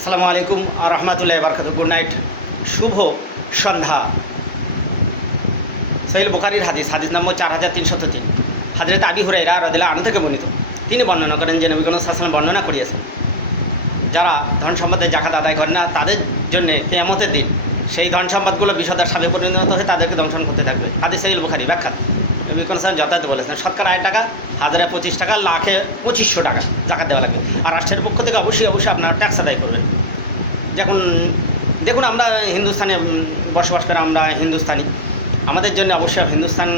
আসসালামু আলাইকুম রহমতুল্লাহ বারকাতুহু। Good night, শুভ সন্ধ্যা। সহিহ বুখারীর হাদিস নম্বর 4303। হযরত আবী হুরায়রা রাদিয়াল্লাহু আনহু থেকে বর্ণিত, তিনি বর্ণনা করেন যে নবী করিম সাল্লাল্লাহু আলাইহি ওয়াসাল্লাম বর্ণনা করিয়েছেন, যারা ধন সম্পদের জাকাত আদায় করে না তাদের জন্য কিয়ামতের দিন সেই ধন সম্পদগুলো বিষধর সাপে পরিণত হয়ে তাদেরকে দংশন করতে থাকবে। হাদিস সহিহ বুখারী। ব্যাখ্যা, নবী করিম সাল্লাল্লাহু যথার্থ বলেছেন, শতকরা 8 টাকা, হাজারে 25 টাকা, লাখে 2500 টাকা জাকাত দেওয়া লাগবে। আর রাষ্ট্রের পক্ষ থেকে অবশ্যই আপনারা ট্যাক্স আদায় করবেন। দেখুন আমরা হিন্দুস্তানে বসবাস করে, আমরা হিন্দুস্তানি, আমাদের জন্য অবশ্যই হিন্দুস্তান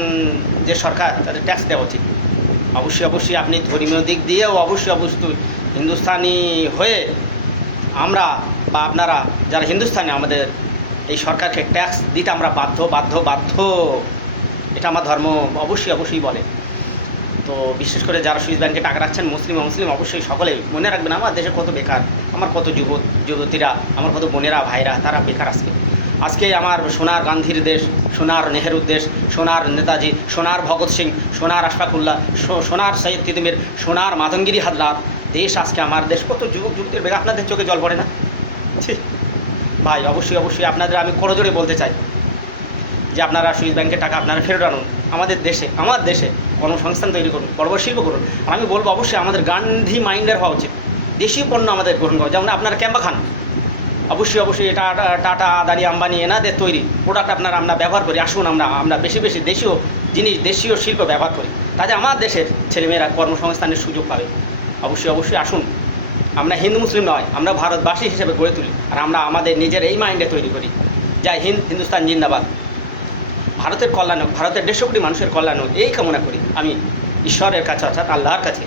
যে সরকার তাদের ট্যাক্স দেওয়া উচিত। অবশ্যই আপনি ধর্মীয় দিক দিয়েও অবশ্যই হিন্দুস্তানি হয়ে আমরা বা আপনারা যারা হিন্দুস্তানি, আমাদের এই সরকারকে ট্যাক্স দিতে আমরা বাধ্য। এটা আমার ধর্ম অবশ্যই বলে। তো বিশেষ করে যারা সুইস ব্যাংকে টাকা রাখছেন, মুসলিম অবশ্যই সকলেই মনে রাখবেন, আমার দেশে কত বেকার, আমার কত যুবতীরা, আমার কত বোনেরা ভাইরা, তারা বেকার। আজকে আমার সোনার গান্ধীর দেশ, সোনার নেহেরুর দেশ, সোনার নেতাজি, সোনার ভগৎ সিং, সোনার আশফাকুল্লাহ, সোনার সৈয়দ তিতুমির, সোনার মাতঙ্গিরি হাজরার দেশ, আজকে আমার দেশ, কত যুবতীর বেকার। আপনাদের চোখে জল পড়ে না? ঠিক ভাই, অবশ্যই আপনাদের আমি করজোড়ে বলতে চাই যে আপনারা সুইস ব্যাংকের টাকা আপনারা ফেরত আনুন। আমার দেশে কর্মসংস্থান তৈরি করুন, শিল্প করুন। আর আমি বলবো অবশ্যই আমাদের গান্ধী মাইন্ডের হওয়া উচিত। দেশীয় পণ্য আমাদের গ্রহণ করা, যেমন আপনারা ক্যাম্বা খান, অবশ্যই এটা টাটা, আদানি, আম্বানি এনাদের তৈরি প্রোডাক্ট আমরা ব্যবহার করি। আসুন আমরা বেশি দেশীয় জিনিস, দেশীয় শিল্প ব্যবহার করি, তাতে আমার দেশের ছেলেমেয়েরা কর্মসংস্থানের সুযোগ পাবে। অবশ্যই আসুন, আমরা হিন্দু মুসলিম নয়, আমরা ভারতবাসী হিসেবে গড়ে তুলি, আর আমরা আমাদের নিজের এই মাইন্ডে তৈরি করি। জয় হিন্দ, হিন্দুস্তান জিন্দাবাদ। ভারতের কল্যাণ হোক, ভারতের 150 কোটি মানুষের কল্যাণ হোক, এই কামনা করি আমি ঈশ্বরের কাছে, অর্থাৎ আল্লাহর কাছে।